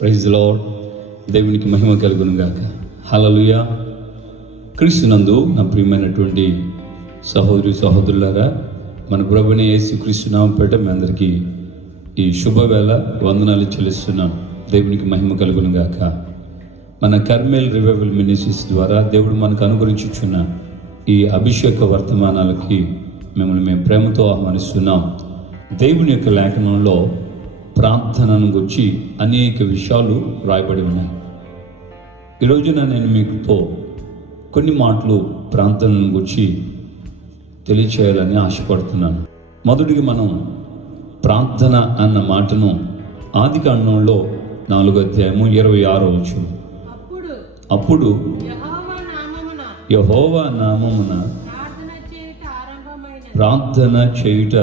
Praise the lord. దేవునికి మహిమ కలుగును గాక. హల్లెలూయా. క్రీస్తునందు నా ప్రియమైనటువంటి సహోదరి సహోదరులారా, మన ప్రభువైన యేసుక్రీస్తు నామమున పేరట మీ అందరికీ ఈ శుభవేళ వందనాలు చెల్లిస్తున్నాను. దేవునికి మహిమ కలుగును గాక. మన కర్మేల్ రివైవల్ మినిస్ట్రీస్ ద్వారా దేవుడు మనకు అనుగ్రహించుచున్న ఈ అభిషేక వర్తమానాలకి మిమ్మల్ని మేము ప్రేమతో ఆహ్వానిస్తున్నాం. దేవుని యొక్క లేఖనంలో ప్రార్థనను గురించి అనేక విషయాలు రాయబడి ఉన్నాయి. ఈ రోజున నేను మీతో కొన్ని మాటలు ప్రార్థనను గురించి తెలియచేయాలని ఆశపడుతున్నాను. మొదటిగా మనం ప్రార్థన అన్న మాటను ఆదికాండంలో 4:26 అప్పుడు యెహోవా నామమున ప్రార్థన చేయుట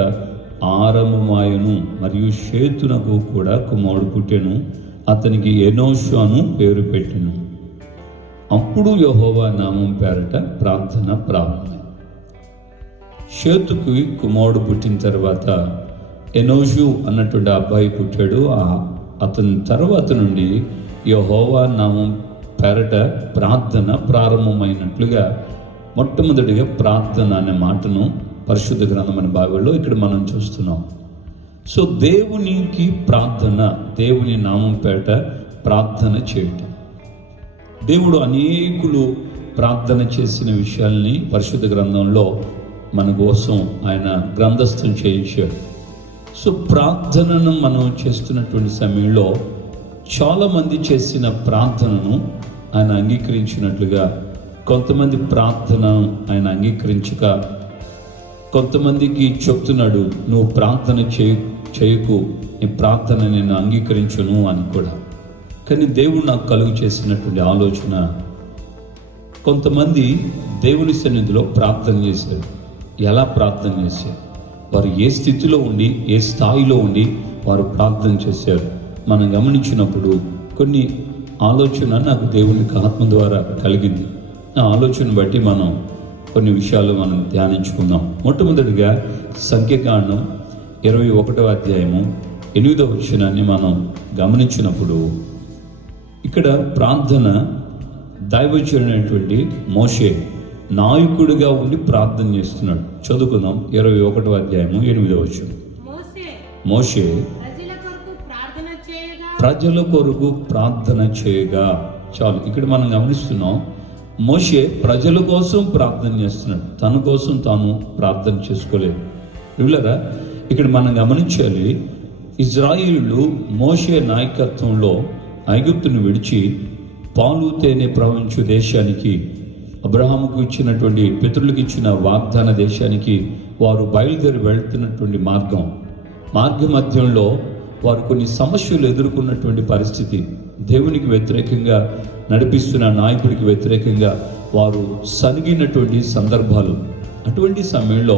ఆరంభమాయను, మరియు షేతునకు కూడా కుమారుడు పుట్టెను, అతనికి ఎనోషు అను పేరు పెట్టెను. అప్పుడు యెహోవా నామం పేరట ప్రార్థన ప్రారంభమైంది. షేతుకి కుమారుడు పుట్టిన తర్వాత ఎనోషు అన్నటువంటి అబ్బాయి పుట్టాడు. అతని తర్వాత నుండి యెహోవా నామం పేరట ప్రార్థన ప్రారంభమైనట్లుగా మొట్టమొదటిగా ప్రార్థన అనే మాటను పరిశుద్ధ గ్రంథమైన బైబిల్లో ఇక్కడ మనం చూస్తున్నాం. సో దేవునికి ప్రార్థన, దేవుని నామం పేరట ప్రార్థన చేయటం. దేవుడు అనేకులు ప్రార్థన చేసిన విషయాల్ని పరిశుద్ధ గ్రంథంలో మన కోసం ఆయన గ్రంథస్థం చేయించాడు. సో ప్రార్థనను మనం చేస్తున్నటువంటి సమయంలో చాలామంది చేసిన ప్రార్థనను ఆయన అంగీకరించినట్లుగా, కొంతమంది ప్రార్థనను ఆయన అంగీకరించక కొంతమందికి చెప్తున్నాడు, నువ్వు ప్రార్థన చేయకు, నీ ప్రార్థన నేను అంగీకరించను అని కూడా. కానీ దేవుడు నాకు కలుగు చేసినటువంటి ఆలోచన, కొంతమంది దేవుని సన్నిధిలో ప్రార్థన చేశారు. ఎలా ప్రార్థన చేశారు? వారు ఏ స్థితిలో ఉండి, ఏ స్థాయిలో ఉండి వారు ప్రార్థన చేశారు మనం గమనించినప్పుడు కొన్ని ఆలోచన నాకు దేవుని ఆత్మ ద్వారా కలిగింది. ఆ ఆలోచన బట్టి మనం కొన్ని విషయాలు మనం ధ్యానించుకుందాం. మొట్టమొదటిగా సంఖ్యాకాండం 21:8 మనం గమనించినప్పుడు ఇక్కడ ప్రార్థన దైవజనుడైనటువంటి మోషే నాయకుడిగా ఉండి ప్రార్థన చేస్తున్నాడు. చదువుకుందాం. 21:8 మోషే ప్రజల కొరకు ప్రార్థన చేయగా. చాలు, ఇక్కడ మనం గమనిస్తున్నాం, మోషే ప్రజల కోసం ప్రార్థన చేస్తున్నాడు, తన కోసం తాను ప్రార్థన చేసుకోలేదు. వీళ్ళరా ఇక్కడ మనం గమనించాలి, ఇజ్రాయేలు మోషే నాయకత్వంలో ఐగుప్తును విడిచి పాలు తేనె ప్రవహించు దేశానికి, అబ్రహాముకు ఇచ్చినటువంటి పితరులకు ఇచ్చిన వాగ్దాన దేశానికి వారు బయలుదేరి వెళ్తున్నటువంటి మార్గ మధ్యంలో వారు కొన్ని సమస్యలు ఎదుర్కొన్నటువంటి పరిస్థితి. దేవునికి వ్యతిరేకంగా నడిపిస్తున్న నాయకుడికి వ్యతిరేకంగా వారు సనిగినటువంటి సందర్భాలు. అటువంటి సమయంలో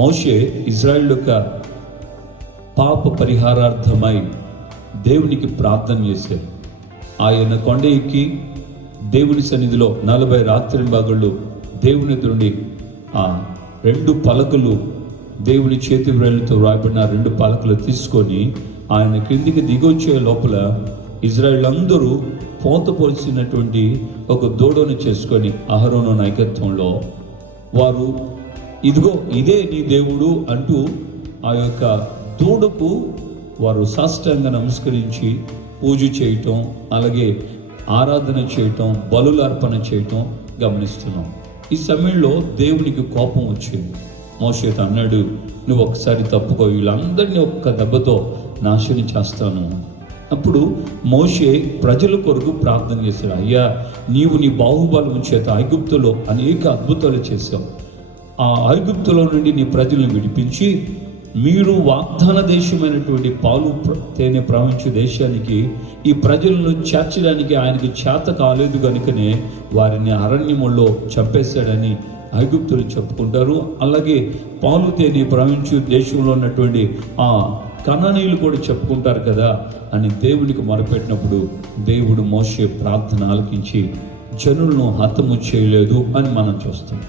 మోషే ఇజ్రాయేల్ యొక్క పాప పరిహారార్థమై దేవునికి ప్రార్థన చేశారు. ఆయన కొండ ఎక్కి దేవుని సన్నిధిలో 40 రాత్రింబగళ్ళు దేవుని ఎదురుండి ఆ 2 పలకలు, దేవుని చేతి వ్రేళ్ళతో రాయబడిన 2 పలకలు తీసుకొని ఆయన క్రిందికి దిగొచ్చే లోపల ఇజ్రాయేల్ అందరూ పోతపోల్చినటువంటి ఒక దూడను చేసుకొని అహరోను నాయకత్వంలో వారు, ఇదిగో ఇదే నీ దేవుడు అంటూ ఆ యొక్క దూడకు వారు సాష్టాంగ నమస్కరించి పూజ చేయటం, అలాగే ఆరాధన చేయటం, బలుల అర్పణ చేయటం గమనిస్తున్నాం. ఈ సమయంలో దేవునికి కోపం వచ్చింది. మోషేతో అన్నాడు, నువ్వు ఒకసారి తప్పుకో, వీళ్ళందరినీ ఒక్క దెబ్బతో నాశనం చేస్తాను. అప్పుడు మోషే ప్రజల కొరకు ప్రార్థన చేశాడు. అయ్యా, నీవు నీ బాహుబలం చేత ఐగుప్తులో అనేక అద్భుతాలు చేశావు. ఆ ఐగుప్తులో నుండి నీ ప్రజలను విడిపించి మీరు వాగ్దాన దేశమైనటువంటి పాలు తేనె ప్రవహించే దేశానికి ఈ ప్రజలను చేర్చడానికి ఆయనకు చేత కాలేదు కనుకనే వారిని అరణ్యములో చంపేశాడని ఐగుప్తులు చెప్పుకుంటారు. అలాగే పాలు తేనె ప్రవహించే దేశంలో ఉన్నటువంటి ఆ కనానీయులు కూడా చెప్పుకుంటారు కదా అని దేవునికి మొరపెట్టినప్పుడు దేవుడు మోషే ప్రార్థన ఆలకించి జనులను హతము చేయలేదు అని మనం చూస్తాం.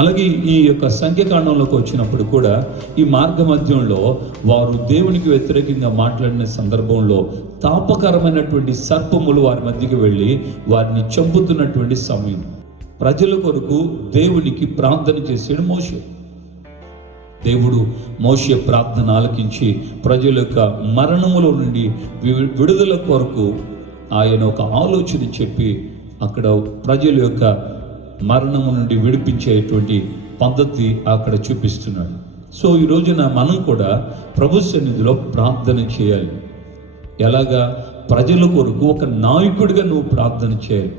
అలాగే ఈ యొక్క సంఖ్యాకాండంలోకి వచ్చినప్పుడు కూడా ఈ మార్గ మధ్యంలో వారు దేవునికి వ్యతిరేకంగా మాట్లాడిన సందర్భంలో తాపకరమైనటువంటి సర్పములు వారి మధ్యకి వెళ్ళి వారిని చంపుతున్నటువంటి సమయం. ప్రజల కొరకు దేవునికి ప్రార్థన చేసాడు మోషే. దేవుడు మోషే ప్రార్థన ఆలకించి ప్రజల యొక్క మరణములో నుండి విడుదల కొరకు ఆయన ఒక ఆలోచన చెప్పి అక్కడ ప్రజల యొక్క మరణము నుండి విడిపించేటువంటి పద్ధతి అక్కడ చూపిస్తున్నాడు. సో ఈ రోజున మనం కూడా ప్రభు సన్నిధిలో ప్రార్థన చేయాలి. ఎలాగా? ప్రజల కొరకు ఒక నాయకుడిగా నువ్వు ప్రార్థన చేయాలి.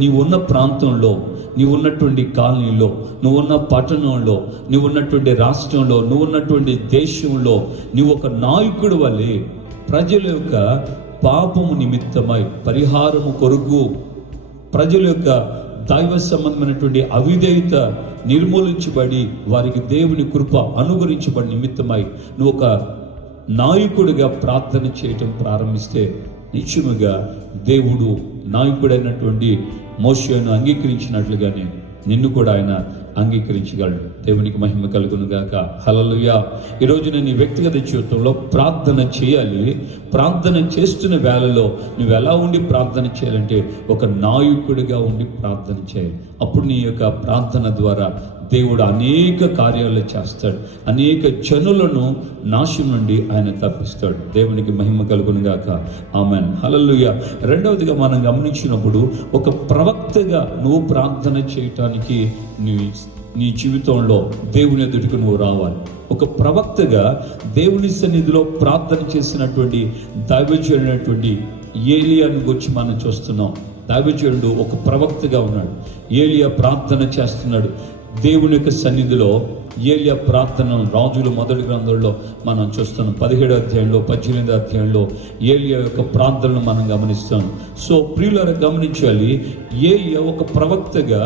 నీవున్న ప్రాంతంలో, నీవున్నటువంటి కాలనీలో, నువ్వున్న పట్టణంలో, నువ్వున్నటువంటి రాష్ట్రంలో, నువ్వున్నటువంటి దేశంలో నువ్వు ఒక నాయకుడు వలె ప్రజల యొక్క పాపము నిమిత్తమై పరిహారము కొరకు, ప్రజల యొక్క దైవ సంబంధమైనటువంటి అవిధేయత నిర్మూలించబడి వారికి దేవుని కృప అనుగ్రహించబడి నిమిత్తమై నువ్వు ఒక నాయకుడిగా ప్రార్థన చేయటం ప్రారంభిస్తే నిశ్చయముగా దేవుడు నాయకుడైనటువంటి మోషేను అంగీకరించినట్లుగానే నిన్ను కూడా ఆయన అంగీకరించగలడు. దేవునికి మహిమ కలుగును గాక. హల్లెలూయా. ఈరోజు నేను నీ వ్యక్తిగత జీవితంలో ప్రార్థన చేయాలి. ప్రార్థన చేస్తున్న వేళలో నువ్వు ఎలా ఉండి ప్రార్థన చేయాలంటే ఒక నాయకుడిగా ఉండి ప్రార్థన చేయాలి. అప్పుడు నీ యొక్క ప్రార్థన ద్వారా దేవుడు అనేక కార్యాలు చేస్తాడు. అనేక జనులను నాశనం నుండి ఆయన తప్పిస్తాడు. దేవునికి మహిమ కలుగును గాక. ఆమేన్. హల్లెలూయా. రెండవదిగా మనం గమనించినప్పుడు ఒక ప్రవక్తగా నువ్వు ప్రార్థన చేయటానికి నీ జీవితంలో దేవుని ఎదుటికి నువ్వు రావాలి. ఒక ప్రవక్తగా దేవుని సన్నిధిలో ప్రార్థన చేసినటువంటి దైవజనుడైనటువంటి ఏలియాను గురించి మనం చూస్తున్నాం. దైవజనుడు ఒక ప్రవక్తగా ఉన్నాడు. ఏలియా ప్రార్థన చేస్తున్నాడు దేవుని యొక్క సన్నిధిలో. ఏలియా ప్రార్థన రాజుల మొదటి గ్రంథంలో మనం చూస్తున్నాం. 17వ అధ్యాయంలో 18వ అధ్యాయంలో ఏలియా యొక్క ప్రార్థనను మనం గమనిస్తాం. సో ప్రియులారా గమనించాలి, ఏలియా ఒక ప్రవక్తగా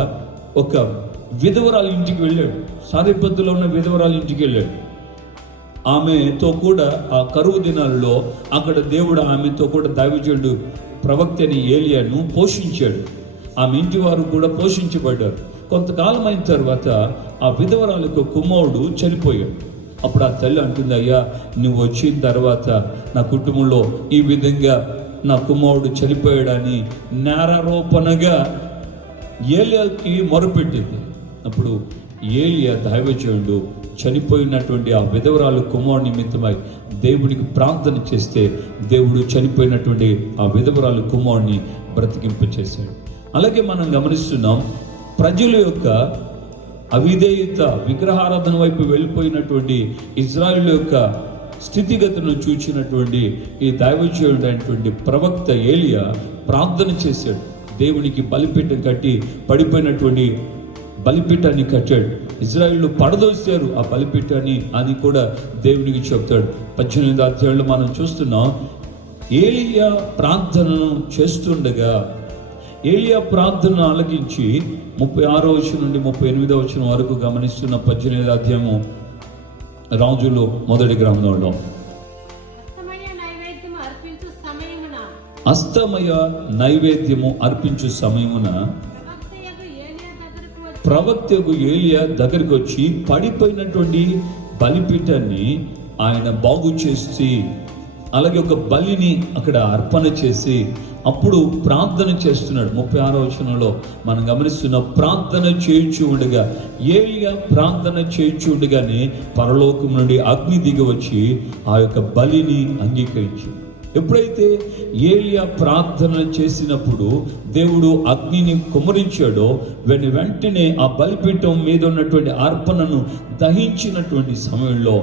ఒక విధవరాల ఇంటికి వెళ్ళాడు. సారిపత్తులో ఉన్న విధవరాల ఇంటికి వెళ్ళాడు. ఆమెతో కూడా ఆ కరువు దినాల్లో అక్కడ దేవుడు ఆమెతో కూడా దైవజనుడు ప్రవక్త అని ఏలియాను పోషించాడు. ఆమె ఇంటి వారు కూడా పోషించబడ్డారు. కొంతకాలం అయిన తర్వాత ఆ విధవరాలకు కుమారుడు చనిపోయాడు. అప్పుడు ఆ తల్లి అంటుంది, అయ్యా నువ్వు వచ్చిన తర్వాత నా కుటుంబంలో ఈ విధంగా నా కుమారుడు చనిపోయాడని నేరారోపణగా ఏలియాకి మొరపెట్టింది. అప్పుడు ఏలియా దైవజనుడు చనిపోయినటువంటి ఆ విధవరాలు కుమారుడు నిమిత్తమై దేవుడికి ప్రార్థన చేస్తే దేవుడు చనిపోయినటువంటి ఆ విధవరాలు కుమారుడిని బ్రతికింపచేశాడు. అలాగే మనం గమనిస్తున్నాం, ప్రజల యొక్క అవిధేయత విగ్రహారాధన వైపు వెళ్ళిపోయినటువంటి ఇజ్రాయేల్ యొక్క స్థితిగతులను చూచినటువంటి ఈ దైవజనుడు అయినటువంటి ప్రవక్త ఏలియా ప్రార్థన చేశాడు. దేవునికి బలిపీఠం కట్టి పడిపోయినటువంటి బలిపీఠాన్ని కట్టాడు. ఇజ్రాయేలు పడదోశారు ఆ బలిపీఠాన్ని అని కూడా దేవునికి చెప్తాడు. 18వ అధ్యాయంలో మనం చూస్తున్నాం, ఏలియా ప్రార్థనను చేస్తుండగా ఏలియా ప్రార్థన ఆలకించి 36వ వచనం నుండి 38వ వచనం వరకు గమనిస్తున్న 18వ అధ్యాయము రాజులు మొదటి గ్రంథంలో అస్తమయ నైవేద్యము అర్పించు సమయమున ప్రవక్తకు ఏలియా దగ్గరికి వచ్చి పడిపోయినటువంటి బలిపీఠాన్ని ఆయన బాగు చేసి అలాగే ఒక బలిని అక్కడ అర్పణ చేసి అప్పుడు ప్రార్థన చేస్తున్నాడు. 36వ వచనంలో మనం గమనిస్తున్న ప్రార్థన చేయించు ఉండగా ఏలియా ప్రార్థన చేయించు ఉండగానే పరలోకం నుండి అగ్ని దిగి వచ్చి ఆ యొక్క బలిని అంగీకరించి, ఎప్పుడైతే ఏలియా ప్రార్థన చేసినప్పుడు దేవుడు అగ్నిని కుమ్మరించాడో వెంటనే ఆ బలిపీఠం మీద ఉన్నటువంటి అర్పణను దహించినటువంటి సమయంలో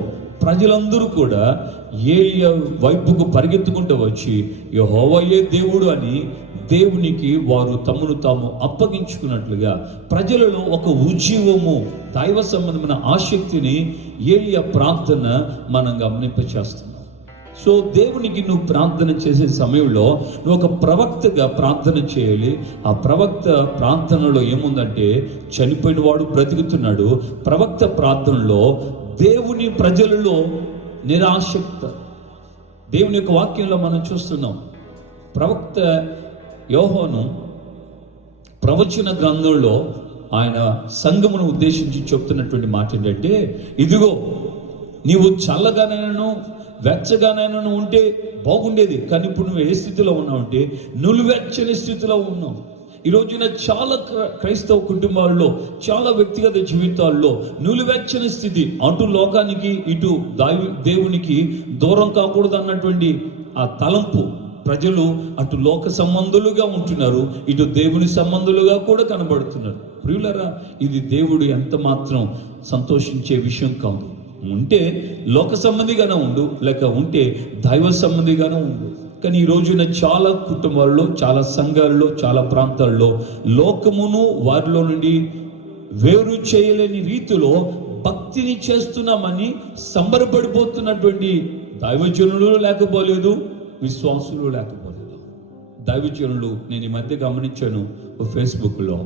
ప్రజలందరూ కూడా ఏలియా వైపుకు పరిగెత్తుకుంటూ వచ్చి యెహోవాయే దేవుడు అని దేవునికి వారు తమను తాము అప్పగించుకున్నట్లుగా ప్రజలలో ఒక ఉజ్జీవము, దైవ సంబంధమైన ఆసక్తిని ఏలియా ప్రార్థన మనం గమనింపచేస్తున్నాం. సో దేవునికి నువ్వు ప్రార్థన చేసే సమయంలో నువ్వు ఒక ప్రవక్తగా ప్రార్థన చేయాలి. ఆ ప్రవక్త ప్రార్థనలో ఏముందంటే చనిపోయిన వాడు బ్రతుకుతున్నాడు. ప్రవక్త ప్రార్థనలో దేవుని ప్రజలలో నిరాసక్త, దేవుని యొక్క వాక్యంలో మనం చూస్తున్నాం. ప్రవక్త యోహాను ప్రవచన గ్రంథంలో ఆయన సంఘమును ఉద్దేశించి చెప్తున్నటువంటి మాట ఏంటంటే, ఇదిగో నీవు చల్లగానైనాను వెచ్చగానైనాను ఉంటే బాగుండేది, కానీ ఇప్పుడు నువ్వు ఏ స్థితిలో ఉన్నావు నులివెచ్చని స్థితిలో ఉన్నావు. ఈ రోజున చాలా క్రైస్తవ కుటుంబాల్లో, చాలా వ్యక్తిగత జీవితాల్లో నులివెచ్చని స్థితి, అటు లోకానికి ఇటు దేవునికి దూరం కాకూడదు అన్నటువంటి ఆ తలంపు. ప్రజలు అటు లోక సంబంధులుగా ఉంటున్నారు, ఇటు దేవుని సంబంధులుగా కూడా కనబడుతున్నారు. ప్రియులారా, ఇది దేవుడు ఎంత మాత్రం సంతోషించే విషయం కాదు. ఉంటే లోక సంబంధిగానే ఉండు, లేక ఉంటే దైవ సంబంధిగానే ఉండు. కానీ ఈ రోజున చాలా కుటుంబాల్లో, చాలా సంఘాల్లో, చాలా ప్రాంతాల్లో లోకమును వారిలో నుండి వేరు చేయలేని రీతిలో భక్తిని చేస్తున్నామని సంబరపడిపోతున్నటువంటి దైవజనులు లేకపోలేదు, విశ్వాసులు లేకపోలేదు. దైవజనులు నేను ఈ మధ్య గమనించాను ఫేస్బుక్లో.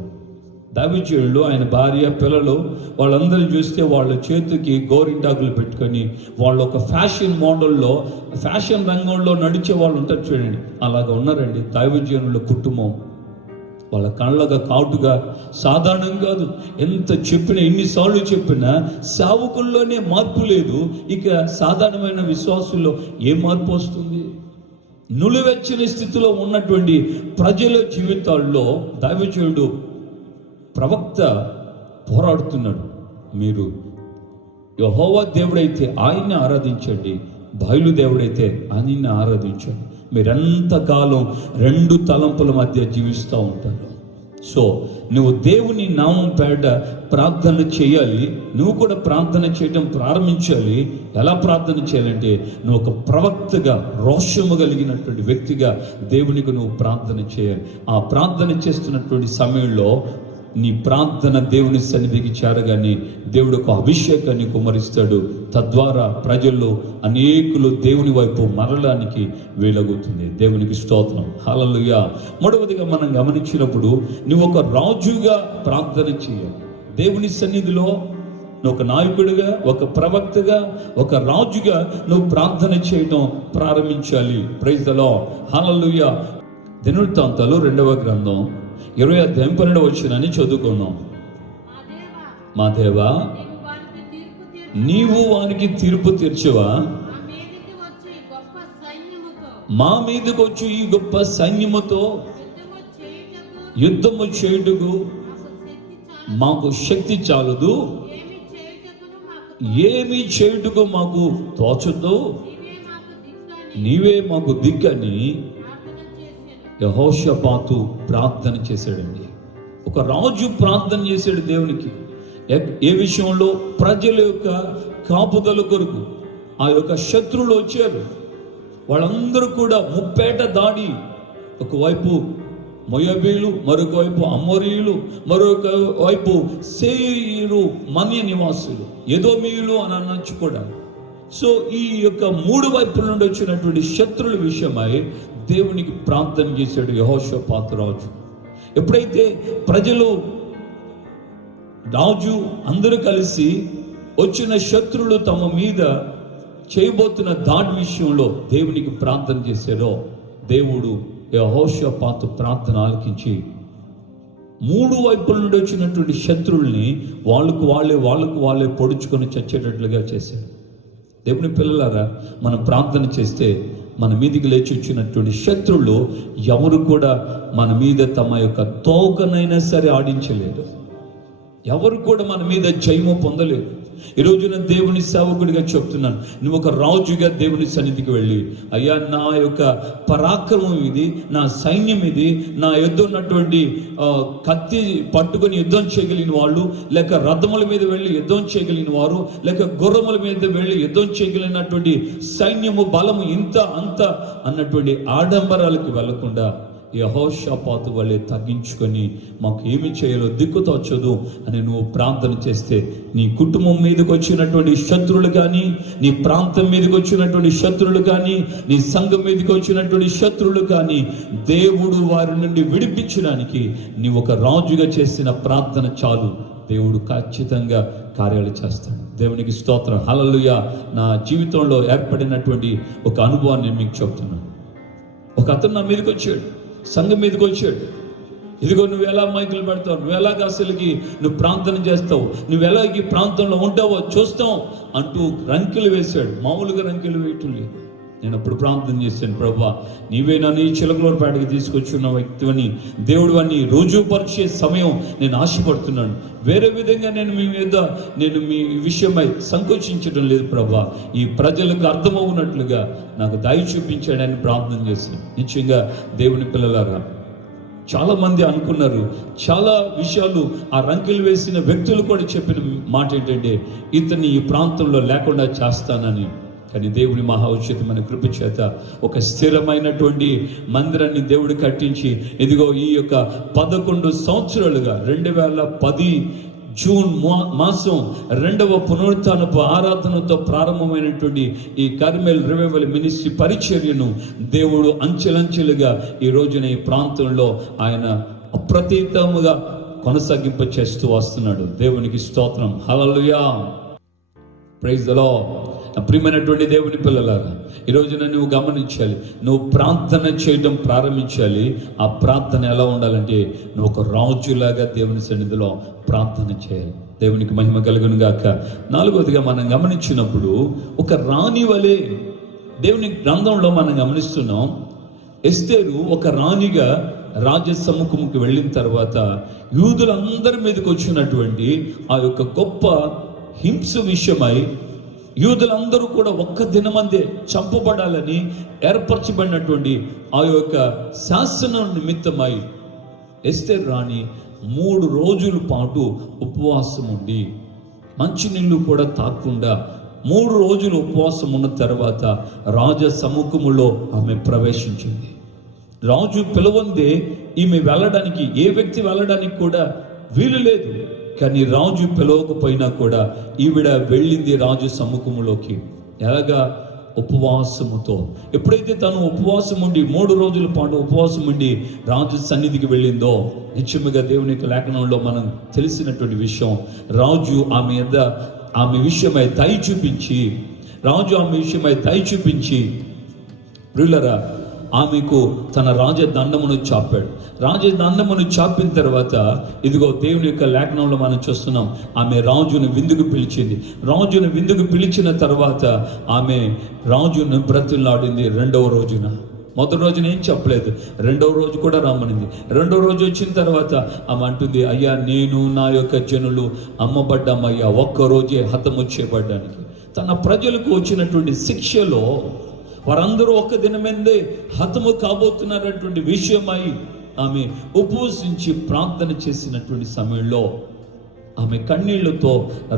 దైవజనులు, ఆయన భార్య, పిల్లలు వాళ్ళందరూ చూస్తే వాళ్ళ చేతికి గోరింటాకులు పెట్టుకొని వాళ్ళు ఒక ఫ్యాషన్ మోడల్లో, ఫ్యాషన్ రంగంలో నడిచే వాళ్ళు ఉంటారు చూడండి, అలాగ ఉన్నారండి దైవజనుల కుటుంబం. వాళ్ళ కళ్ళగా కాటుగా సాధారణం కాదు. ఎంత చెప్పినా, ఎన్నిసార్లు చెప్పినా సేవకుల్లోనే మార్పు లేదు, ఇక సాధారణమైన విశ్వాసుల్లో ఏ మార్పు వస్తుంది? నులివెచ్చని స్థితిలో ఉన్నటువంటి ప్రజల జీవితాల్లో దైవజనుడు, ప్రవక్త పోరాడుతున్నాడు. మీరు యెహోవా దేవుడైతే ఆయన్ని ఆరాధించండి, బయలు దేవుడైతే ఆయన్ని ఆరాధించండి. మీరెంతకాలం రెండు తలంపుల మధ్య జీవిస్తూ ఉంటారు. సో నువ్వు దేవుని నామం పేరిట ప్రార్థన చేయాలి. నువ్వు కూడా ప్రార్థన చేయడం ప్రారంభించాలి. ఎలా ప్రార్థన చేయాలంటే, నువ్వు ఒక ప్రవక్తగా, రోషము కలిగినటువంటి వ్యక్తిగా దేవునికి నువ్వు ప్రార్థన చేయాలి. ఆ ప్రార్థన చేస్తున్నటువంటి సమయంలో నీ ప్రార్థన దేవుని సన్నిధికి చేరగానే దేవుడు ఒక అభిషేకాన్ని కుమ్మరిస్తాడు. తద్వారా ప్రజల్లో అనేకులు దేవుని వైపు మరలానికి వీలగుతుంది. దేవునికి స్తోత్రం, హల్లెలూయా. మూడవదిగా మనం గమనించినప్పుడు, నువ్వు ఒక రాజుగా ప్రార్థన చేయాలి. దేవుని సన్నిధిలో నువ్వు ఒక నాయకుడిగా, ఒక ప్రవక్తగా, ఒక రాజుగా నువ్వు ప్రార్థన చేయడం ప్రారంభించాలి. ప్రైజ్ ది లార్డ్, హల్లెలూయా. దినవృత్తాంతాలు 2వ గ్రంథం 20:12 చదువుకున్నాం. మా దేవా, నీవు వారికి తీర్పు తీర్చువా, మా మీదకి వచ్చి ఈ గొప్ప సైన్యముతో యుద్ధము చేయుటకు మాకు శక్తి చాలదు, ఏమి చేయుటకు మాకు తోచదు, నీవే మాకు దిక్కని యెహోషాపాతు ప్రార్థన చేశాడండి. ఒక రాజు ప్రార్థన చేశాడు దేవునికి. ఏ విషయంలో? ప్రజల యొక్క కాపుదల కొరకు. ఆ యొక్క శత్రువులు వచ్చారు, వాళ్ళందరూ కూడా ముప్పేట దాడి, ఒకవైపు మోయాబీలు, మరొక వైపు అమోరీయులు, మరొక వైపు సేయీరు మన్య నివాసులు, ఎదోమీయులు అని అనొచ్చు కూడా. సో ఈ యొక్క 3 వైపుల నుండి వచ్చినటువంటి శత్రువుల విషయమై దేవునికి ప్రార్థన చేశాడు యెహోషాపాతు రాజు. ఎప్పుడైతే ప్రజలు, రాజు అందరూ కలిసి వచ్చిన శత్రువులు తమ మీద చేయబోతున్న దాడి విషయంలో దేవునికి ప్రార్థన చేశారో, దేవుడు యెహోషాపాతు ప్రార్థన ఆలకించి 3 వైపుల నుండి వచ్చినటువంటి శత్రువుల్ని వాళ్ళకు వాళ్ళే పొడుచుకొని చచ్చేటట్లుగా చేశారు. దేవుని పిల్లలారా, మనం ప్రార్థన చేస్తే మన మీదికి లేచి వచ్చినటువంటి శత్రువులు ఎవరు కూడా మన మీద తమ యొక్క తోకనైనా సరే ఆడించలేరు. ఎవరు కూడా మన మీద జయము పొందలేరు. ఈ రోజున దేవుని సేవకుడిగా చెప్తున్నాను, నువ్వు ఒక రాజుగా దేవుని సన్నిధికి వెళ్ళి, అయ్యా నా యొక్క పరాక్రమం ఇది, నా సైన్యం ఇది, నా యుద్ధ ఉన్నటువంటి కత్తి పట్టుకొని యుద్ధం చేయగలిగిన వాళ్ళు, లేక రథముల మీద వెళ్ళి యుద్ధం చేయగలిగిన వారు, లేక గుర్రముల మీద వెళ్ళి యుద్ధం చేయగలిగినటువంటి సైన్యము, బలము ఇంత అంత అన్నటువంటి ఆడంబరాలకు వెళ్లకుండా యెహోషాపాతు వలె తగ్గించుకొని మాకు ఏమి చేయాలో దిక్కు తోచదు అని నువ్వు ప్రార్థన చేస్తే, నీ కుటుంబం మీదకి వచ్చినటువంటి శత్రువులు కానీ, నీ ప్రాంతం మీదకి వచ్చినటువంటి శత్రువులు కానీ, నీ సంఘం మీదకి వచ్చినటువంటి శత్రువులు కానీ, దేవుడు వారి నుండి విడిపించడానికి నీవు ఒక రాజుగా చేసిన ప్రార్థన చాలు. దేవుడు ఖచ్చితంగా కార్యాలు చేస్తాడు. దేవునికి స్తోత్రం, హల్లెలూయా. నా జీవితంలో ఏర్పడినటువంటి ఒక అనుభవాన్ని మీకు చెప్తున్నాను. ఒక అతను నా మీదకి వచ్చాడు, సంఘం మీదకి వచ్చాడు. ఇదిగో నువ్వు ఎలా మైకులు పెడతావు, నువ్వు ఎలాగ అసలుకి నువ్వు ప్రార్థన చేస్తావు, నువ్వు ఎలా ఈ ప్రాంతంలో ఉంటావో చూస్తాం అంటూ రంకెలు వేశాడు. మామూలుగా రంకెలు వేయటం లేదు. నేను అప్పుడు ప్రార్థన చేశాను, ప్రభువా నీవే నన్ను ఈ చిలకలూరుపేటకి తీసుకొచ్చున్న వ్యక్తిని, దేవుడు అని రుజువుపరిచే సమయం నేను ఆశపడుతున్నాను. వేరే విధంగా నేను మీ విషయమై సంకోచించడం లేదు ప్రభువా, ఈ ప్రజలకు అర్థమవునట్లుగా నాకు దయ చూపించాడని ప్రార్థన చేశాను. నిశ్చయంగా దేవుని పిల్లలారా, చాలా మంది అనుకున్నారు, చాలా విషయాలు ఆ రంకెలు వేసిన వ్యక్తులు కూడా చెప్పిన మాట ఏంటంటే ఇతన్ని ఈ ప్రాంతంలో లేకుండా చేస్తానని. కానీ దేవుని మహా ఉచితమైన కృప చేత ఒక స్థిరమైనటువంటి మందిరాన్ని దేవుడు కట్టించి ఇదిగో ఈ యొక్క 11 సంవత్సరాలుగా 2010 జూన్ మాసం 2వ పునరుత్థానపు ఆరాధనతో ప్రారంభమైనటువంటి ఈ కార్మెల్ రివైవల్ మినిస్ట్రీ పరిచర్యను దేవుడు అంచెలంచెలుగా ఈ రోజున ఈ ప్రాంతంలో ఆయన అప్రతీతముగా కొనసాగింప చేస్తూ వస్తున్నాడు. దేవునికి స్తోత్రం, హల్లెలూయా, ప్రైజ్ ది లార్డ్. ప్రియమైనటువంటి దేవుని పిల్లలారా, ఈ రోజున నువ్వు గమనించాలి, నువ్వు ప్రార్థన చేయడం ప్రారంభించాలి. ఆ ప్రార్థన ఎలా ఉండాలంటే నువ్వు ఒక రాజులాగా దేవుని సన్నిధిలో ప్రార్థన చేయాలి. దేవునికి మహిమ కలుగును గాక. 4వదిగా మనం గమనించినప్పుడు ఒక రాణి వలె దేవుని గ్రంథంలో మనం గమనిస్తున్నాం. ఎస్తేరు ఒక రాణిగా రాజ సముఖముకి వెళ్ళిన తర్వాత యూదులందరి మీదకి వచ్చినటువంటి ఆ యొక్క గొప్ప హింస విషయమై యూదులందరూ కూడా ఒక్క దినమందే చంపబడాలని ఏర్పరచబడినటువంటి ఆ యొక్క శాసనం నిమిత్తమై ఎస్తేరు రాణి 3 రోజుల పాటు ఉపవాసం ఉండి మంచినీళ్ళు కూడా తాగకుండా 3 రోజులు ఉపవాసం ఉన్న తర్వాత రాజ సముఖములో ఆమె ప్రవేశించింది. రాజు పిలవందే ఈమె వెళ్ళడానికి, ఏ వ్యక్తి వెళ్ళడానికి కూడా వీలు లేదు. కానీ రాజు పిలవకపోయినా కూడా ఈవిడ వెళ్ళింది రాజు సముఖములోకి. ఎలాగా? ఉపవాసముతో. ఎప్పుడైతే తను ఉపవాసం ఉండి 3 రోజుల పాటు ఉపవాసం ఉండి రాజు సన్నిధికి వెళ్ళిందో, నిశ్చయముగా దేవుని యొక్క లేఖనంలో మనం తెలిసినటువంటి విషయం, రాజు ఆమె విషయమై దయ చూపించి ప్రియులరా ఆమెకు తన రాజదండమును చాపాడు. రాజదండమును చాపిన తర్వాత ఇదిగో దేవుని యొక్క లేఖనంలో మనం చూస్తున్నాం, ఆమె రాజును విందుకు పిలిచింది. రాజును విందుకు పిలిచిన తర్వాత ఆమె రాజును బ్రతిలాడింది 2వ రోజున. మొదటి రోజున ఏం చెప్పలేదు, 2వ రోజు కూడా రమ్మనింది. 2వ రోజు వచ్చిన తర్వాత ఆమె అంటుంది, అయ్యా నేను నా యొక్క జనులు అమ్మబడ్డామయ్యా, ఒక్కరోజే హతము చేయబడ్డానికి. తన ప్రజలకు వచ్చినటువంటి శిక్షలో వారందరూ ఒక్క దినమందే హతము కాబోతున్నటువంటి విషయమై ఆమె ఉపవసించి ప్రార్థన చేసినటువంటి సమయంలో ఆమె కన్నీళ్లతో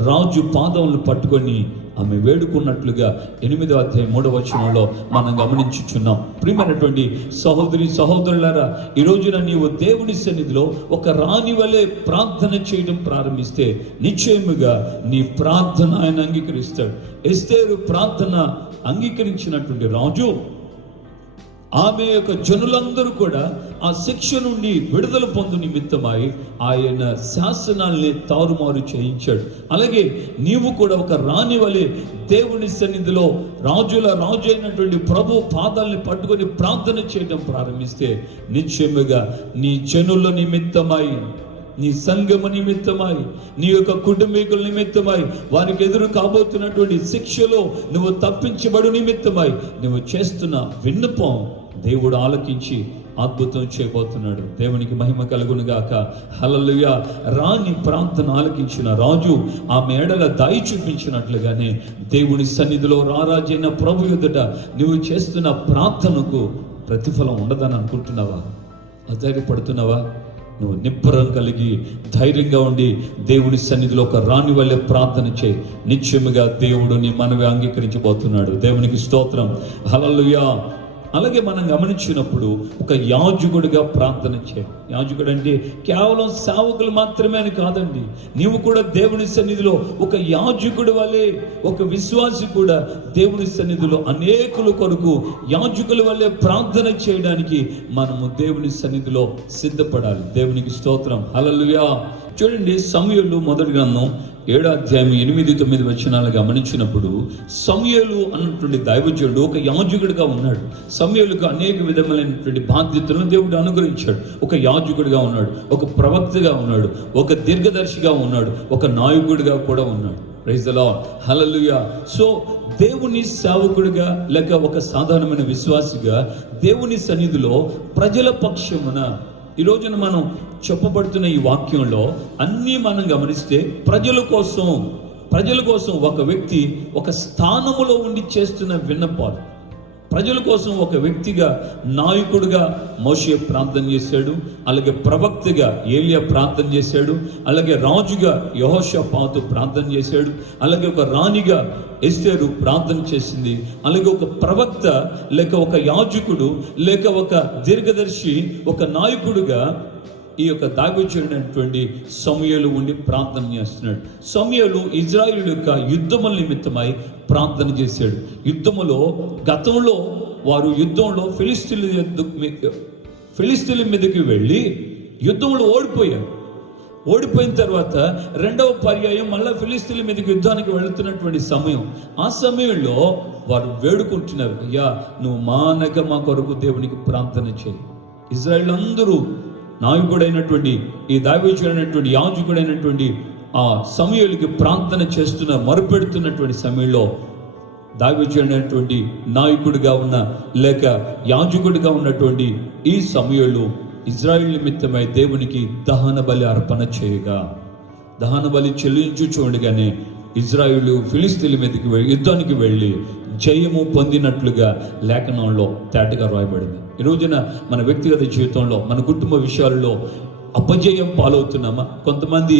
రాజు పాదములు పట్టుకొని ఆమె వేడుకున్నట్లుగా 8వ అధ్యాయం 3వ వచనంలో మనం గమనించుచున్నాం. ప్రియమైనటువంటి సహోదరులారా, ఈ రోజున నీవు దేవుని సన్నిధిలో ఒక రాణి వలె ప్రార్థన చేయడం ప్రారంభిస్తే నిశ్చయముగా నీ ప్రార్థన ఆయన అంగీకరిస్తాడు. ఎస్తేరు ప్రార్థన అంగీకరించినటువంటి రాజు ఆమె యొక్క జనులందరూ కూడా ఆ శిక్ష నుండి విడుదల పొందు నిమిత్తమై ఆయన శాసనాల్ని తారుమారు చేయించాడు. అలాగే నీవు కూడా ఒక రాణి వలె దేవుని సన్నిధిలో రాజు అయినటువంటి ప్రభు పాదాలని పట్టుకొని ప్రార్థన చేయడం ప్రారంభిస్తే నిశ్చయముగా నీ జనుల నిమిత్తమై, నీ సంఘము నిమిత్తమై, నీ యొక్క కుటుంబీకుల నిమిత్తమై, వారికి ఎదురు కాబోతున్నటువంటి శిక్షలో నువ్వు తప్పించబడు నిమిత్తమై నువ్వు చేస్తున్న విన్నపం దేవుడు ఆలకించి అద్భుతం చేయబోతున్నాడు. దేవునికి మహిమ కలుగును గాక. హల్లెలూయా. రాణి ప్రార్థన ఆలకించిన రాజు ఆమె ఎడల దయ చూపించినట్లుగానే దేవుని సన్నిధిలో రారాజైన ప్రభు ఎదుట నువ్వు చేస్తున్న ప్రార్థనకు ప్రతిఫలం ఉండదని అనుకుంటున్నావా? అధైర్యపడుతున్నావా? నువ్వు నిబ్బరం కలిగి ధైర్యంగా ఉండి దేవుని సన్నిధిలో ఒక రాణి వల్లే ప్రార్థన చేయి. నిశ్చయముగా దేవుడు నీ మనవి అంగీకరించబోతున్నాడు. దేవునికి స్తోత్రం, హల్లెలూయా. అలాగే మనం గమనించినప్పుడు ఒక యాజకుడిగా ప్రార్థన చేయాలి. యాజకుడు అంటే కేవలం సేవకులు మాత్రమే అని కాదండి. నీవు కూడా దేవుని సన్నిధిలో ఒక యాజకుడి వలె, ఒక విశ్వాసి కూడా దేవుని సన్నిధిలో అనేకుల కొరకు యాజకుల వలె ప్రార్థన చేయడానికి మనము దేవుని సన్నిధిలో సిద్ధపడాలి. దేవునికి స్తోత్రం, హల్లెలూయా. చూడండి, సమూయేలు మొదటి గ్రంథం 7వ అధ్యాయం 8-9 వచనాలు గమనించినప్పుడు సమూయేలు అన్నటువంటి దైవజనుడు ఒక యాజకుడిగా ఉన్నాడు. సమూయేలుకు అనేక విధమైనటువంటి బాధ్యతలను దేవుడు అనుగ్రహించాడు. ఒక యాజకుడిగా ఉన్నాడు, ఒక ప్రవక్తగా ఉన్నాడు, ఒక దీర్ఘదర్శిగా ఉన్నాడు, ఒక నాయకుడిగా కూడా ఉన్నాడు. Praise the Lord, hallelujah. So దేవుని సేవకుడిగా లేక ఒక సాధారణమైన విశ్వాసిగా దేవుని సన్నిధిలో ప్రజల పక్షమున ఈ రోజున మనం చెప్పబడుతున్న ఈ వాక్యంలో అన్నీ మనం గమనిస్తే ప్రజల కోసం ఒక వ్యక్తి ఒక స్థానములో ఉండి చేస్తున్న విన్నపాలు, ప్రజల కోసం ఒక వ్యక్తిగా నాయకుడిగా మోషే ప్రార్థన చేశాడు, అలాగే ప్రవక్తగా ఏలియా ప్రార్థన చేశాడు, అలాగే రాజుగా యెహోషాపాతు ప్రార్థన చేశాడు, అలాగే ఒక రాణిగా ఎస్తేరు ప్రార్థన చేసింది, అలాగే ఒక ప్రవక్త లేక ఒక యాజకుడు లేక ఒక దీర్ఘదర్శి ఒక నాయకుడిగా ఈ యొక్క దావీదునటువంటి సమూయేలు ఉండి ప్రార్థన చేస్తున్నాడు. సమూయేలు ఇజ్రాయేలు యొక్క యుద్ధముల నిమిత్తమై ప్రార్థన చేశాడు. యుద్ధములో గతంలో వారు యుద్ధంలో ఫిలిస్తీన్ల మీదకి వెళ్ళి యుద్ధంలో ఓడిపోయిన తర్వాత 2వ పర్యాయం మళ్ళీ ఫిలిస్తీన్ల మీదకి యుద్ధానికి వెళుతున్నటువంటి సమయం. ఆ సమయంలో వారు వేడుకుంటున్నారు, అయ్యా నువ్వు మానక మా కొరకు దేవునికి ప్రార్థన చేయి. ఇజ్రాయేల్ అందరూ నాయకుడైనటువంటి ఈ దావీదునటువంటి యాజకుడైనటువంటి ఆ సమూయేలుకి ప్రార్థన చేస్తున్న మొరపెడుతున్నటువంటి సమయంలో దావీదునటువంటి నాయకుడిగా ఉన్న లేక యాజకుడిగా ఉన్నటువంటి ఈ సమూయేలు ఇజ్రాయేల్ నిమిత్తమై దేవునికి దహన బలి అర్పణ చేయగా, దహన బలి చెల్లించుచుండగానే ఇజ్రాయేలు ఫిలిస్తీన్ల మీదకి యుద్ధానికి వెళ్ళి జయము పొందినట్లుగా లేఖనంలో తేటగా రాయబడింది. ఈ రోజున మన వ్యక్తిగత జీవితంలో, మన కుటుంబ విషయాల్లో అపజయం పాలవుతున్నామా? కొంతమంది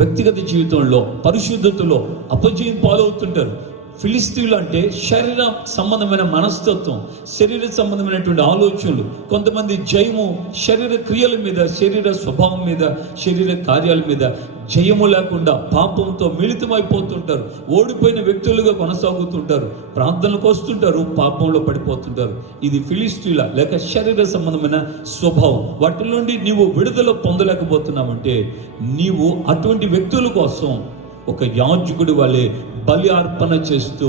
వ్యక్తిగత జీవితంలో పరిశుద్ధతలో అపజయం పాలవుతుంటారు. ఫిలిస్తీన్లు అంటే శరీర సంబంధమైన మనస్తత్వం, శరీర సంబంధమైనటువంటి ఆలోచనలు. కొంతమంది జయము శరీర క్రియల మీద, శరీర స్వభావం మీద, శరీర కార్యాల మీద జయము లేకుండా పాపంతో మిళితమైపోతుంటారు. ఓడిపోయిన వ్యక్తులుగా కొనసాగుతుంటారు, ప్రార్థనలకు వస్తుంటారు, పాపంలో పడిపోతుంటారు. ఇది ఫిలిస్తీన్ల లేక శరీర సంబంధమైన స్వభావం. వాటి నుండి నీవు విడుదల పొందలేకపోతున్నావంటే నీవు అటువంటి వ్యక్తుల కోసం ఒక యాజకుడి వలె బలి అర్పణ చేస్తూ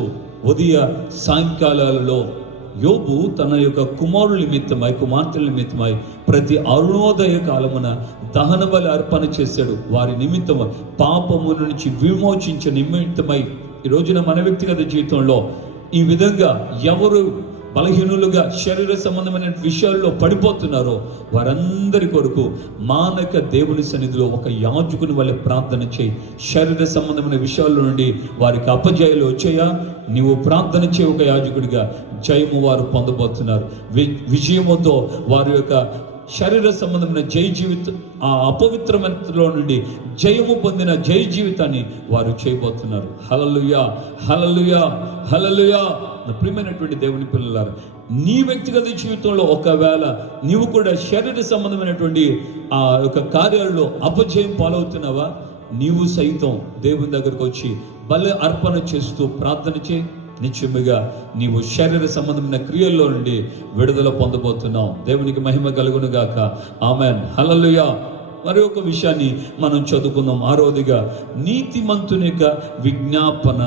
ఉదయ సాయంకాలాలలో యోబు తన యొక్క కుమార్తెల నిమిత్తమై ప్రతి అరుణోదయ కాలమున దహన బలి అర్పణ చేశాడు. వారి నిమిత్తం పాపము నుంచి విమోచించే నిమిత్తమై ఈ రోజున మన వ్యక్తిగత జీవితంలో ఈ విధంగా ఎవరు బలహీనులుగా శరీర సంబంధమైన విషయాల్లో పడిపోతున్నారో వారందరి కొరకు మానక దేవుని సన్నిధిలో ఒక యాజకుని వల్ల ప్రార్థన చేయి. శరీర సంబంధమైన విషయాల నుండి వారికి అపజయాలు వచ్చాయా? నీవు ప్రార్థన చేయి ఒక యాజకుడిగా, జయము వారు పొందబోతున్నారు. విజయముతో వారి యొక్క శరీర సంబంధమైన జయ జీవితం, ఆ అపవిత్రమలో నుండి జయము పొందిన జయ జీవితాన్ని వారు చేయబోతున్నారు. హల్లెలూయా, హల్లెలూయా, హల్లెలూయా. ప్రియమైనటువంటి దేవుని పిల్లలారా, నీ వ్యక్తిగత జీవితంలో ఒకవేళ నీవు కూడా శరీర సంబంధమైనటువంటి ఆ యొక్క కార్యాలలో అపజయం పాలవుతున్నావా? నీవు సైతం దేవుని దగ్గరకు వచ్చి బలి అర్పణ చేస్తూ ప్రార్థన చేయి. నిశ్చయముగా నీవు శరీర సంబంధమైన క్రియల్లో నుండి విడుదల పొందబోతున్నావు. దేవునికి మహిమ కలుగును గాక. ఆమేన్, హల్లెలూయా. మరి ఒక విషయాన్ని మనం చదువుకుందాం. 6వదిగా నీతిమంతుని యొక్క విజ్ఞాపన.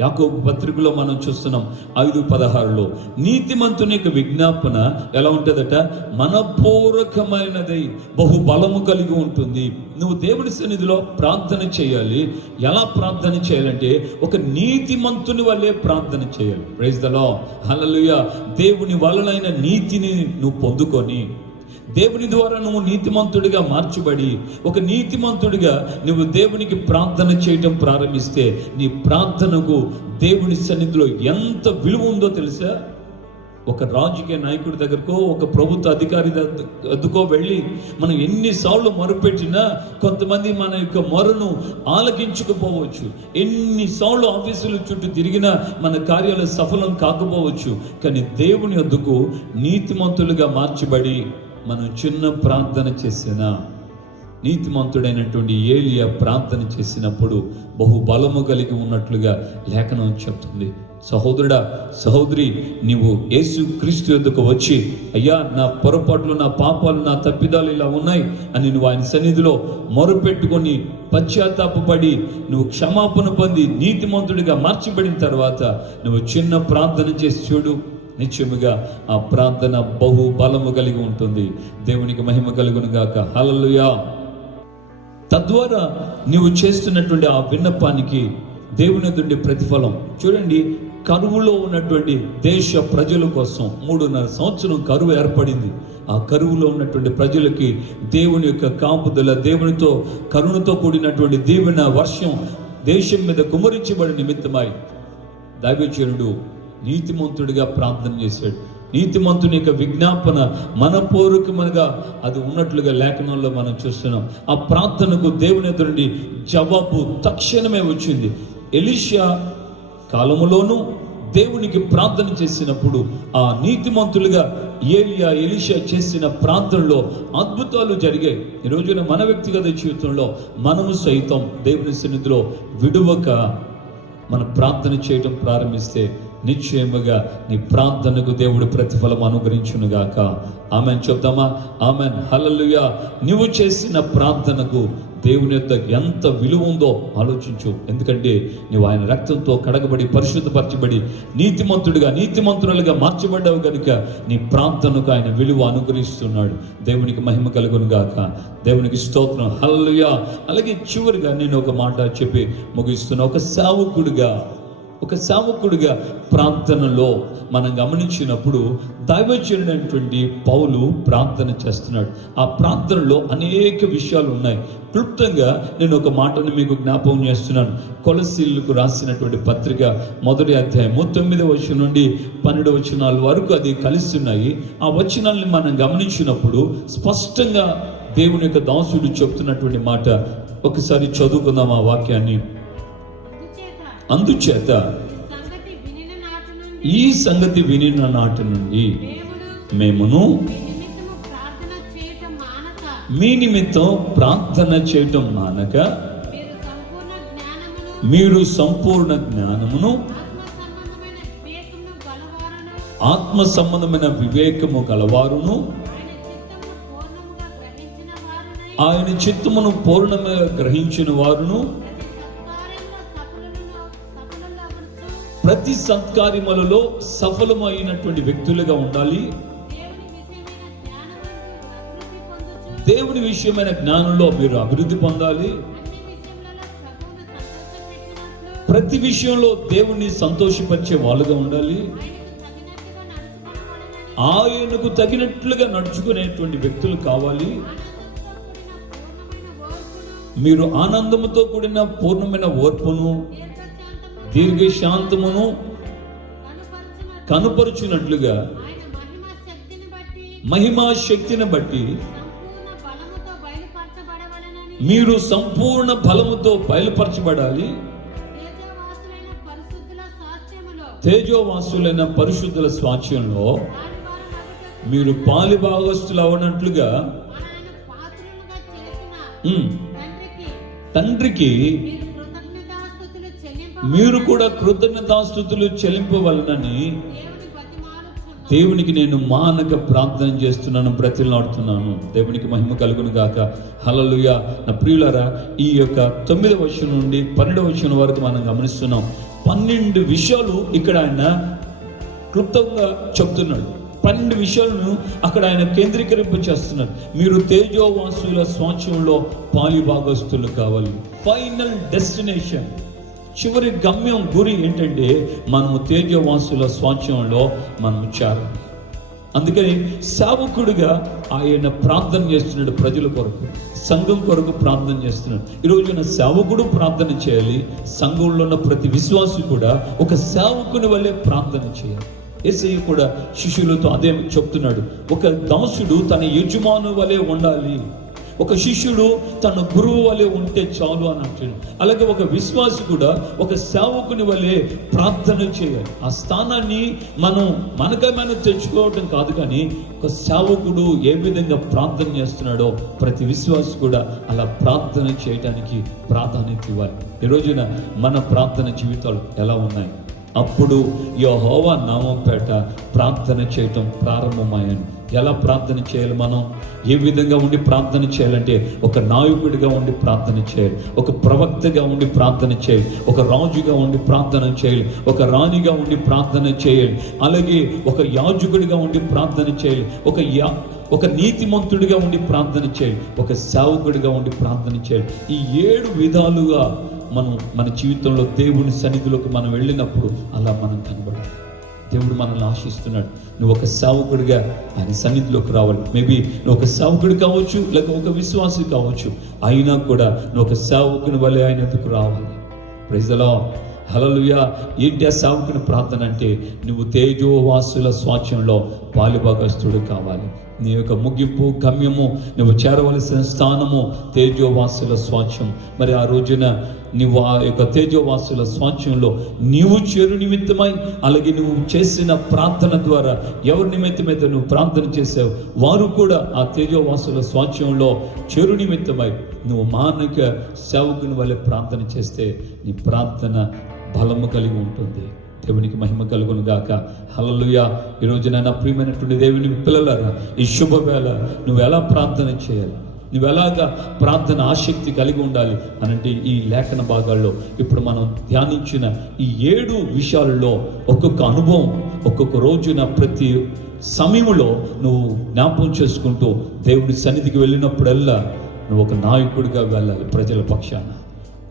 యాకోబు పత్రికలో మనం చూస్తున్నాం 5:16 నీతిమంతుని యొక్క విజ్ఞాపన ఎలా ఉంటుందట? మనపూర్వకమైనదై బహుబలము కలిగి ఉంటుంది. నువ్వు దేవుని సన్నిధిలో ప్రార్థన చేయాలి. ఎలా ప్రార్థన చేయాలంటే ఒక నీతిమంతుని వల్లే ప్రార్థన చేయాలి. ప్రైజ్ ది లార్డ్, హల్లెలూయా. దేవుని వలనైన నీతిని నువ్వు పొందుకొని దేవుని ద్వారా నువ్వు నీతిమంతుడిగా మార్చబడి ఒక నీతిమంతుడిగా నువ్వు దేవునికి ప్రార్థన చేయటం ప్రారంభిస్తే నీ ప్రార్థనకు దేవుని సన్నిధిలో ఎంత విలువ ఉందో తెలుసా? ఒక రాజకీయ నాయకుడి దగ్గరకో ఒక ప్రభుత్వ అధికారి దగ్గరకో వెళ్ళి మనం ఎన్నిసార్లు మొరపెట్టినా కొంతమంది మన యొక్క మొరను ఆలకించకపోవచ్చు. ఎన్నిసార్లు ఆఫీసుల చుట్టూ తిరిగినా మన కార్యాలు సఫలం కాకపోవచ్చు. కానీ దేవుని వద్దకు నీతిమంతులుగా మార్చబడి మనం చిన్న ప్రార్థన చేసిన నీతిమంతుడైనటువంటి ఏలియా ప్రార్థన చేసినప్పుడు బహుబలము కలిగి ఉన్నట్లుగా లేఖనం చెప్తుంది. సహోదరుడా, సహోదరి, నీవు యేసు క్రీస్తు యొద్దకు వచ్చి, అయ్యా నా పొరపాట్లు, నా పాపాలు, నా తప్పిదాలు ఇలా ఉన్నాయి అని నువ్వు ఆయన సన్నిధిలో మొరపెట్టుకొని పశ్చాత్తాపపడి నువ్వు క్షమాపణ పొంది నీతిమంతుడిగా మార్చబడిన తర్వాత నువ్వు చిన్న ప్రార్థన చేసి చూడు, నిత్యముగా ఆ ప్రార్థన బహు బలము కలిగి ఉంటుంది. దేవునికి మహిమ కలుగును గాక. హల్లెలూయా. తద్వారా నీవు చేస్తున్నటువంటి ఆ విన్నపానికి దేవుని ఎదుటి ప్రతిఫలం చూడండి. కరువులో ఉన్నటువంటి దేశ ప్రజల కోసం 3.5 సంవత్సరం కరువు ఏర్పడింది. ఆ కరువులో ఉన్నటువంటి ప్రజలకి దేవుని యొక్క కాపుదల, దేవునితో కరుణతో కూడినటువంటి దీవెన వర్షం దేశం మీద కుమరించబడి నిమిత్తమై దైవజనుడు నీతిమంతుడిగా ప్రార్థన చేశాడు. నీతిమంతుని యొక్క విజ్ఞాపన మనపూర్వకముగా అది ఉన్నట్లుగా లేఖనంలో మనం చూస్తున్నాం. ఆ ప్రార్థనకు దేవుని ఎదురుండి జవాబు తక్షణమే వచ్చింది. ఎలీషా కాలములోనూ దేవునికి ప్రార్థన చేసినప్పుడు ఆ నీతిమంతులుగా ఎలీషా చేసిన ప్రార్థనలో అద్భుతాలు జరిగాయి. ఈ రోజున మన వ్యక్తిగత జీవితంలో మనము సైతం దేవుని సన్నిధిలో విడువక మన ప్రార్థన చేయటం ప్రారంభిస్తే నిశ్చయముగా నీ ప్రార్థనకు దేవుడు ప్రతిఫలం అనుగ్రహించునుగాక. ఆమెన్ చెప్తామా? ఆమెన్. హల్లెలూయా. నువ్వు చేసిన ప్రార్థనకు దేవుని యొక్క ఎంత విలువ ఉందో ఆలోచించు. ఎందుకంటే నువ్వు ఆయన రక్తంతో కడగబడి పరిశుద్ధపరచబడి నీతిమంతులుగా మార్చబడ్డావు కనుక నీ ప్రార్థనకు ఆయన విలువ అనుగ్రహిస్తున్నాడు. దేవునికి మహిమ కలుగును గాక. దేవునికి స్తోత్రం. హల్లెలూయా. అలాగే చివరిగా నేను ఒక మాట చెప్పి ముగిస్తున్నా. ఒక సేవకుడిగా ప్రార్థనలో మనం గమనించినప్పుడు దైవజనుడైనటువంటి పౌలు ప్రార్థన చేస్తున్నాడు. ఆ ప్రార్థనలో అనేక విషయాలు ఉన్నాయి. క్లుప్తంగా నేను ఒక మాటను మీకు జ్ఞాపకం చేస్తున్నాను. కొలసీలకు రాసినటువంటి పత్రిక 1వ అధ్యాయం 9వ వచనం నుండి 12వ వచనాల వరకు అది కలిసి ఉన్నాయి. ఆ వచనాలను మనం గమనించినప్పుడు స్పష్టంగా దేవుని యొక్క దాసుడు చెప్తున్నటువంటి మాట ఒకసారి చదువుకుందాం ఆ వాక్యాన్ని. అందుచేత ఈ సంగతి వినిన నాటి నుండి మేమును మీ నిమిత్తం ప్రార్థన చేయటం మానక మీరు సంపూర్ణ జ్ఞానమును ఆత్మ సంబంధమైన వివేకము గలవారును ఆయన చిత్తమును పూర్ణంగా గ్రహించిన వారును ప్రతి సత్కార్యములలో సఫలమైనటువంటి వ్యక్తులుగా ఉండాలి. దేవుని విషయమైన జ్ఞానంలో మీరు అభివృద్ధి పొందాలి. ప్రతి విషయంలో దేవుణ్ణి సంతోషపరిచే వాళ్ళుగా ఉండాలి. ఆయనకు తగినట్లుగా నడుచుకునేటువంటి వ్యక్తులు కావాలి. మీరు ఆనందముతో కూడిన పూర్ణమైన ఓర్పును దీర్ఘశాంతమును కనుపరుచున్నట్లుగా మహిమా శక్తిని బట్టి మీరు సంపూర్ణ బలముతో బయలుపరచబడాలి. తేజోవాసులైన పరిశుద్ధుల స్వాస్థ్యంలో మీరు పాలిభాగస్తులు అవనట్లుగా తండ్రికి మీరు కూడా కృతజ్ఞతాస్తుతులు చెల్లింపవలనని దేవునికి నేను మానక ప్రార్థన చేస్తున్నాను, బ్రతిలాడుతున్నాను. దేవునికి మహిమ కలుగును గాక. హల్లెలూయా. నా ప్రియులారా, ఈ యొక్క 9వ వచనం నుండి 12వ వచనం వరకు మనం గమనిస్తున్నాం. 12 విషయాలు ఇక్కడ ఆయన క్లుప్తంగా చెప్తున్నాడు. 12 విషయాలను అక్కడ ఆయన కేంద్రీకరింప చేస్తున్నారు. మీరు తేజోవాసుల స్వాస్థ్యంలో పాలిభాగస్తులు కావాలి. ఫైనల్ డెస్టినేషన్, చివరి గమ్యం, గురి ఏంటంటే మనము తేజోవాసుల స్వాస్థ్యంలో మనము చేరాలి. అందుకని సేవకుడిగా ఆయన ప్రార్థన చేస్తున్నాడు. ప్రజల కొరకు, సంఘం కొరకు ప్రార్థన చేస్తున్నాడు. ఈరోజున సేవకుడు ప్రార్థన చేయాలి. సంఘంలో ఉన్న ప్రతి విశ్వాసి కూడా ఒక సేవకుని వల్లే ప్రార్థన చేయాలి. యేసయ్య కూడా శిష్యులతో అదే చెప్తున్నాడు. ఒక దాసుడు తన యజమాను వలె ఉండాలి. ఒక శిష్యుడు తన గురువు వలె ఉంటే చాలు అని అంటాడు. అలాగే ఒక విశ్వాసి కూడా ఒక సేవకుని వలె ప్రార్థన చేయాలి. ఆ స్థానాన్ని మనకేమైనా తెచ్చుకోవటం కాదు, కానీ ఒక సేవకుడు ఏ విధంగా ప్రార్థన చేస్తున్నాడో ప్రతి విశ్వాసి కూడా అలా ప్రార్థన చేయడానికి ప్రాధాన్యత ఇవ్వాలి. ఈ రోజున మన ప్రార్థన జీవితాలు ఎలా ఉన్నాయి? అప్పుడు యెహోవా నామం పేట ప్రార్థన చేయటం ప్రారంభమయ్యాను. ఎలా ప్రార్థన చేయాలి? మనం ఏ విధంగా ఉండి ప్రార్థన చేయాలంటే, ఒక నాయకుడిగా ఉండి ప్రార్థన చేయాలి, ఒక ప్రవక్తగా ఉండి ప్రార్థన చేయాలి, ఒక రాజుగా ఉండి ప్రార్థన చేయాలి, ఒక రాణిగా ఉండి ప్రార్థన చేయాలి, అలాగే ఒక యాజకుడిగా ఉండి ప్రార్థన చేయాలి, ఒక నీతిమంతుడిగా ఉండి ప్రార్థన చేయాలి, ఒక సేవకుడిగా ఉండి ప్రార్థన చేయాలి. ఈ 7 విధాలుగా మన జీవితంలో దేవుని సన్నిధిలోకి మనం వెళ్ళినప్పుడు అలా మనం కనబడాలి. దేవుడు మనల్ని ఆశిస్తున్నాడు. నువ్వు ఒక సేవకుడిగా ఆయన సన్నిధిలోకి రావాలి. మేబీ నువ్వు ఒక సేవకుడు కావచ్చు, లేక ఒక విశ్వాసి కావచ్చు, అయినా కూడా నువ్వు ఒక సేవకుని వలె ఆయన ఎదుకు రావాలి. ప్రైజ్ ది లార్డ్, హల్లెలూయా. ఏంటి ఆ సేవకుని ప్రార్థన అంటే, నువ్వు తేజోవాసుల స్వాస్థ్యంలో పాలుభాగస్తుడు కావాలి. నీ యొక్క ముగింపు, గమ్యము, నువ్వు చేరవలసిన స్థానము తేజోవాసుల స్వాస్థ్యం. మరి ఆ రోజున నువ్వు ఆ యొక్క తేజోవాసుల స్వాస్థ్యంలో నీవు చేరు నిమిత్తమై, అలాగే నువ్వు చేసిన ప్రార్థన ద్వారా ఎవరి నిమిత్తమైతే నువ్వు ప్రార్థన చేసావు, వారు కూడా ఆ తేజోవాసుల స్వాస్థ్యంలో చేరు నిమిత్తమై నువ్వు మానక సేవకుని వలె ప్రార్థన చేస్తే నీ ప్రార్థన బలము కలిగి ఉంటుంది. దేవునికి మహిమ కలుగును గాక. హల్లెలూయా. ఈ రోజున నా ప్రియమైనటువంటి దేవుని పిల్లలారా, ఈ శుభవేళ నువ్వు ఎలా ప్రార్థన చేయాలి, నువ్వు ఎలాగా ప్రార్థన ఆసక్తి కలిగి ఉండాలి అనంటే, ఈ లేఖన భాగాల్లో ఇప్పుడు మనం ధ్యానించిన ఈ 7 విషయాలలో ఒక్కొక్క అనుభవం, ఒక్కొక్క రోజున ప్రతి సమయంలో నువ్వు జ్ఞాపకం చేసుకుంటూ దేవుడి సన్నిధికి వెళ్ళినప్పుడల్లా నువ్వు ఒక నాయకుడిగా వెళ్ళాలి ప్రజల పక్షాన,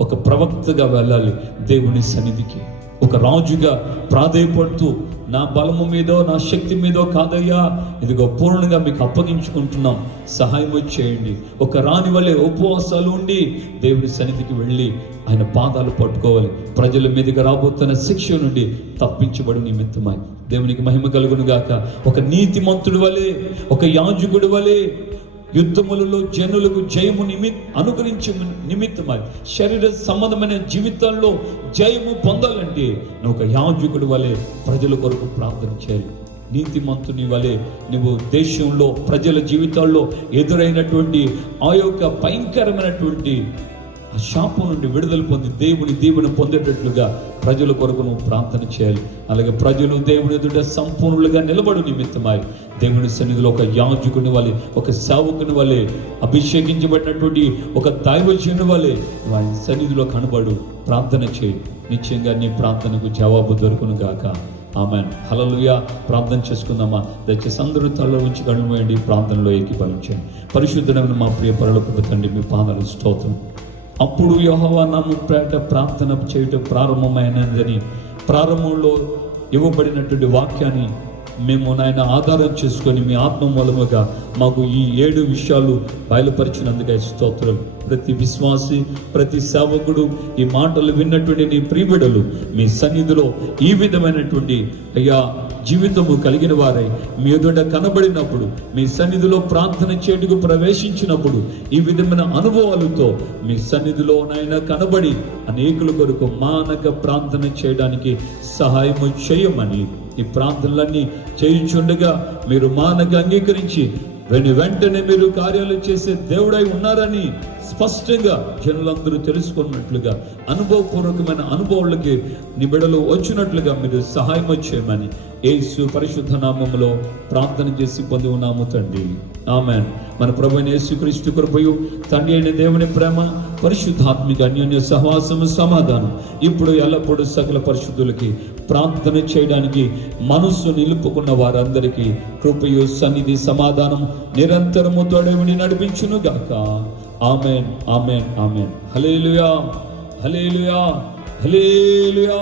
ఒక ప్రవక్తగా వెళ్ళాలి దేవుని సన్నిధికి, ఒక రాజుగా ప్రాధేయపడుతూ నా బలము మీదో నా శక్తి మీదో కాదయ్యా, ఇదిగో పూర్ణంగా మీకు అప్పగించుకుంటున్నాం, సహాయం చేయండి. ఒక రాణి వలె ఉపవాసాలు ఉండి దేవుని సన్నిధికి వెళ్ళి ఆయన పాదాలు పట్టుకోవాలి. ప్రజల మీదకి రాబోతున్న శిక్ష నుండి తప్పించబడి నిమిత్తమై దేవునికి మహిమ కలుగును గాక. ఒక నీతిమంతుడి వలె, ఒక యాజకుడి వలె యుద్ధములలో జనులకు జయము అనుగ్రహించే నిమిత్తమై శరీర సంబంధమైన జీవితాల్లో జయము పొందాలంటే నువ్వు ఒక యాజకుడి వలె ప్రజల కొరకు ప్రార్థన చేయాలి. నీతిమంతుని వలె నువ్వు దేశంలో ప్రజల జీవితాల్లో ఎదురైనటువంటి ఆ యొక్క భయంకరమైనటువంటి ఆ శాపం నుండి విడుదల పొంది దేవుని దీవెన పొందేటట్లుగా ప్రజల కొరకు నువ్వు ప్రార్థన చేయాలి. అలాగే ప్రజలు దేవుని ఎదుట సంపూర్ణులుగా నిలబడు నిమిత్తమై దేవుని సన్నిధిలో ఒక యాజకుని వలె, ఒక సేవకుని వలె, అభిషేకించబడినటువంటి ఒక దైవజనుని వలె ఆయన సన్నిధిలో కనబడు, ప్రార్థన చేయి. నిశ్చయంగా నీ ప్రార్థనకు జవాబు దొరుకును గాక. ఆమేన్. హల్లెలూయా. ప్రార్థన చేసుకుందామా? దయచేసి అందరూ తలలో ఉంచి కళ్ళు మూయండి, ప్రార్థనలో ఏకీభవించండి. పరిశుద్ధమైన మా ప్రియ పరలోకపు తండ్రి, మీ పాదాలు స్తోత్రం. అప్పుడు యెహోవా నామం పేరట ప్రార్థన చేయటం ప్రారంభమైనదని ప్రారంభంలో ఇవ్వబడినటువంటి వాక్యాన్ని మేము నాయన ఆధారం చేసుకొని మీ ఆత్మ మూలముగా మాకు ఈ 7 విషయాలు బయలుపరిచినందుకే స్తోత్రం. ప్రతి విశ్వాసి, ప్రతి సేవకుడు ఈ మాటలు విన్నటువంటి నీ ప్రియబిడ్డలు మీ సన్నిధిలో ఈ విధమైనటువంటి అయ్యా జీవితము కలిగిన వారై మీ ఎదుట కనబడినప్పుడు, మీ సన్నిధిలో ప్రార్థన చేయటకు ప్రవేశించినప్పుడు ఈ విధమైన అనుభవాలతో మీ సన్నిధిలో నాయన కనబడి అనేకుల కొరకు మానక ప్రార్థన చేయడానికి సహాయము చేయమని, ఈ ప్రార్థనలన్నీ చేయించుండగా మీరు మానక అంగీకరించి వెంటనే మీరు కార్యాలు చేసే దేవుడై ఉన్నారని స్పష్టంగా జనులందరూ తెలుసుకున్నట్లుగా, అనుభవపూర్వకమైన అనుభవాలకి నీ బిడ్డలు వచ్చినట్లుగా మీరు సహాయం చేయమని యేసు పరిశుద్ధ నామములో ప్రార్థన చేసి పొంది ఉన్నాము తండ్రి. ఆమేన్. మన ప్రభువైన యేసుక్రీస్తు కృపయు, తండ్రి అయిన దేవుని ప్రేమ, పరిశుద్ధాత్మిక అన్యోన్య సహవాసము, సమాధానం ఇప్పుడు ఎల్లప్పుడూ సకల పరిశుద్ధులకి ప్రార్థన చేయడానికి మనస్సు నిలుపుకున్న వారందరికీ కృపయు, సన్నిధి, సమాధానం నిరంతరము తోడేవిని నడిపించును గాక. ఆమేన్, ఆమేన్, ఆమేన్. హల్లెలూయా, హల్లెలూయా, హల్లెలూయా.